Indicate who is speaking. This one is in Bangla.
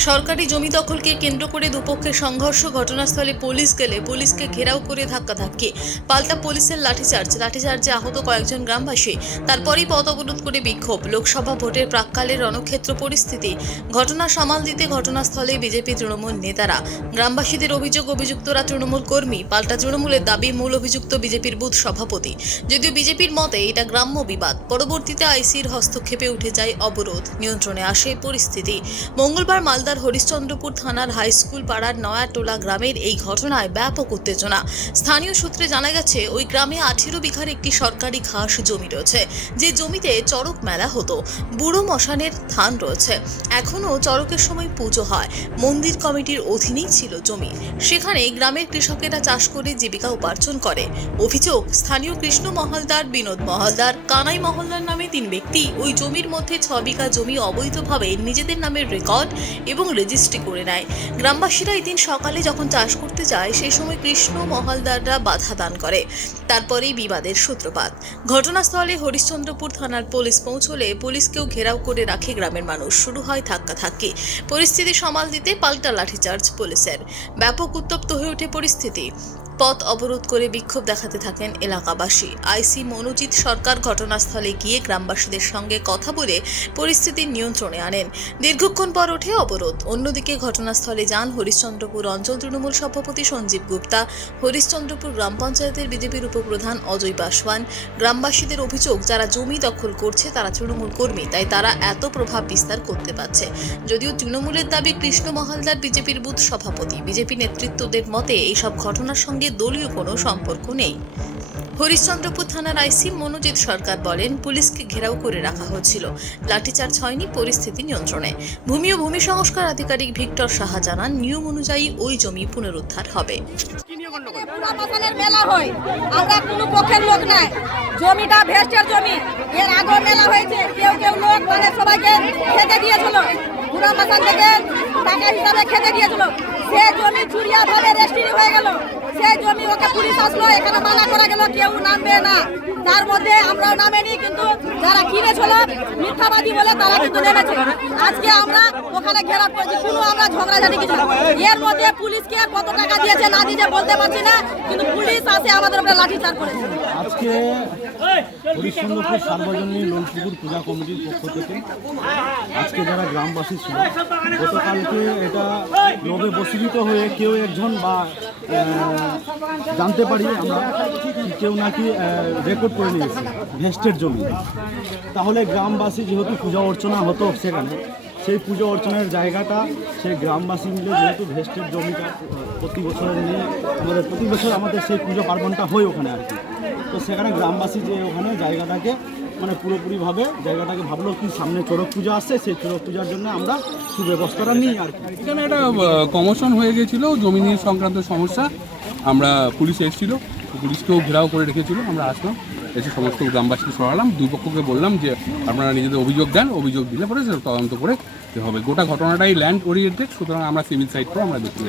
Speaker 1: সরকারি জমি দখলকে কেন্দ্র করে দুপক্ষের সংঘর্ষ, ঘটনাস্থলে পুলিশ গেলে পুলিশকে ঘেরাও করে ধাক্কাধাক্কি। পাল্টা পুলিশের লাঠিচার্জ, লাঠিচার্জে আহত কয়েকজন গ্রামবাসী, তারপরেই পথ অবরোধ করে বিক্ষোভ। লোকসভা ভোটের প্রাককালে রণক্ষেত্র পরিস্থিতি, ঘটনা সামাল দিতে ঘটনাস্থলে বিজেপি তৃণমূল নেতারা। গ্রামবাসীদের অভিযোগ, অভিযুক্তরা তৃণমূল কর্মী, পাল্টা তৃণমূলের দাবি, মূল অভিযুক্ত বিজেপির বুথ সভাপতি। যদিও বিজেপির মতে এটা গ্রাম্য বিবাদ, পরবর্তীতে আইসির হস্তক্ষেপে উঠে যায় অবরোধ। নিয়ন্ত্রণে আসে পরিস্থিতি। মঙ্গলবার মালদার হরিশ্চন্দ্রপুর থানার হাই স্কুল পাড়ার নয়াটোলা গ্রামের এই ঘটনায় ব্যাপক উত্তেজনা। স্থানীয় সূত্রে জানা গেছে, ওই গ্রামে আঠেরো বিঘার একটি সরকারি ঘাস জমি রয়েছে, যে জমিতে চড়ক মেলা হতো। বুড়ো মশানের থান রয়েছে। এখনও চড়কের সময় পুজো হয়। মন্দির কমিটির অধীনেই ছিল জমি। সেখানে গ্রামের কৃষকেরা চাষ করে জীবিকা উপার্জন করে। অভিযোগ, স্থানীয় কৃষ্ণ মহলদার বিনোদ মহলদার, কানাই মহলদার নামে তিন ব্যক্তি। ওই জমির মধ্যে ছ বিঘা জমি অবৈধভাবে নিজেদের নামের রেকর্ড এবং রেজিস্ট্রি করে নেয়। গ্রামবাসীরা এদিন সকালে যখন চাষ করতে যায়, সেই সময় কৃষ্ণ মহলদাররা বাধা দান করে। তারপরেই বিবাদের সূত্রপাত। ঘটনাস্থলে হরিশ্চন্দ্রপুর থানার পুলিশ পৌঁছলে পুলিশকেও ঘেরাও করে রাখে গ্রামের মানুষ। শুরু হয় ধাক্কাধাক্কি পরিস্থিতি সামাল দিতে পাল্টা লাঠিচার্জ পুলিশের। ব্যাপক উত্তপ্ত হয়ে ওঠে পরিস্থিতি। পথ অবরোধ করে বিক্ষোভ দেখাতে থাকেন এলাকাবাসী। আইসি মনোজিৎ সরকার ঘটনাস্থলে গিয়ে গ্রামবাসীদের সঙ্গে কথা বলে পরিস্থিতি নিয়ন্ত্রণে আনেন। দীর্ঘক্ষণ পর ওঠে অবরোধ। অন্যদিকে ঘটনাস্থলে যান হরিশ্চন্দ্রপুর অঞ্চল তৃণমূল সভাপতি সঞ্জীব গুপ্তা, হরিশ্চন্দ্রপুর গ্রাম পঞ্চায়েতের বিজেপির উপপ্রধান অজয় পাসওয়ান। গ্রামবাসীদের অভিযোগ, যারা জমি দখল করছে, তারা তৃণমূল কর্মী, তাই তারা এত প্রভাব বিস্তার করতে পারছে। যদিও তৃণমূলের দাবি, কৃষ্ণ মহালদার বিজেপির বুথ সভাপতি। বিজেপি নেতৃত্বদের মতে, এইসব ঘটনার সঙ্গে দলীয় কোনো সম্পর্ক নেই। হরিশ্চন্দ্রপুর থানার আইসি মনোজিৎ সরকার বলেন পুলিশকে ঘেরাও করে রাখা হচ্ছিল। লাঠিচার্জ হয়নি পরিস্থিতি নিয়ন্ত্রণে। ভূমি ও ভূমি সংস্কার আধিকারিক ভিক্টর সাহা জানান নিয়ম অনুযায়ী ওই জমি পুনরুদ্ধার হবে।
Speaker 2: মেলা হয়। আমরা কোনো পক্ষের লোক নাই। জমিটা ভেস্টের জমি। এর আগে মেলা হয়েছে। কেউ কেউ লোক মানে সবাইকে খেতে দিয়েছিল। পুরামাসান থেকে টাকা হিসাবে খেতে দিয়েছিল। সে জমি চুরিয়া ভাবে রেজিস্ট্রি হয়ে গেল সেই জমি ওকে পুলিশ আসলো, এখানে মানা করা গেল, কেউ নামবে না। তার মধ্যে আমরা নামেনি, কিন্তু যারা কিনেছিল, মিথ্যাবাদী বলে তারা কিন্তু নেমেছে। আজকে আমরা ওখানে ঘেরা করেছি, কোনো আমরা ঝগড়াঝাটি কিছু না। এর মধ্যে পুলিশকে কত টাকা দিয়েছে না দিয়েছে বলতে পারছি না, কিন্তু পুলিশ আসে আমাদের উপরে লাঠিচার্জ করেছে।
Speaker 3: আজকে সার্বজনীন লোলপুকুর পূজা কমিটির পক্ষ থেকে, আজকে যারা গ্রামবাসী ছিল, গতকালকে এটা লোভে বসীভূত হয়ে কেউ একজন বা জানতে পারি আমরা কেউ নাকি রেকর্ড করে নিয়েছে ভেস্টের জমি। তাহলে গ্রামবাসী যেহেতু পূজা অর্চনা হতো সেখানে, সেই পুজো অর্চনার জায়গাটা সেই গ্রামবাসী মিলে যেহেতু ভেস্টের জমিটা প্রতি বছর নিয়ে, আমাদের প্রতি বছর আমাদের সেই পুজো পার্বণটা হয় ওখানে আর কি। তো সেখানে গ্রামবাসী যে ওখানে জায়গাটাকে মানে পুরোপুরিভাবে জায়গাটাকে ভাবলো কি সামনে চড়ক পূজা আসছে, সেই চড়ক পূজার জন্য আমরা সুব্যবস্থাটা নিই আর কি।
Speaker 4: এখানে একটা কমোশন হয়ে গেছিল, জমি নিয়ে সংক্রান্ত সমস্যা। আমরা পুলিশ এসেছিল, পুলিশকেও ঘেরাও করে রেখেছিল, আমরা আসলাম, এসে সমস্ত গ্রামবাসীকে সরালাম দুই পক্ষকে বললাম যে আপনারা নিজেদের অভিযোগ দেন, অভিযোগ দিলে পরে সেটা তদন্ত করে হবে। গোটা ঘটনাটাই ল্যান্ড ওরিয়েন্টেড সুতরাং আমরা সিভিল সাইড করে আমরা দেখতে